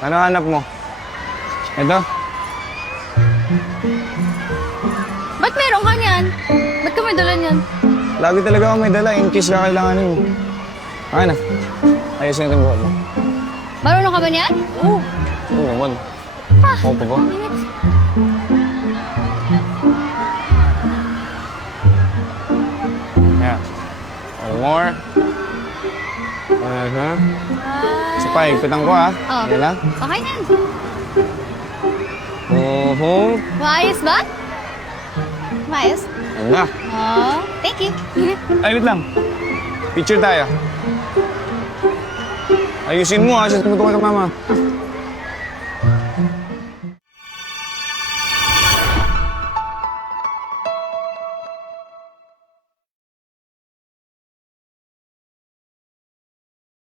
Ano hanap mo? Ito? Ba't meron ka niyan? Ba't ka may dala niyan? Lagi talaga ako may dala in case kakailanganin mo. Okay na. Ayusin natin buhok mo. Marunong ka ba niyan? Oo. Oo naman. Oo pa ba? Yeah. One more. Isa pa, higpitan ko ha. Oh. Yan lang. Okay na. Maayos ba? Maayos? Yan na. Oh, thank you. Ay, wait lang. Picture tayo. Ayusin mo ha, sa tumutukan ka mama.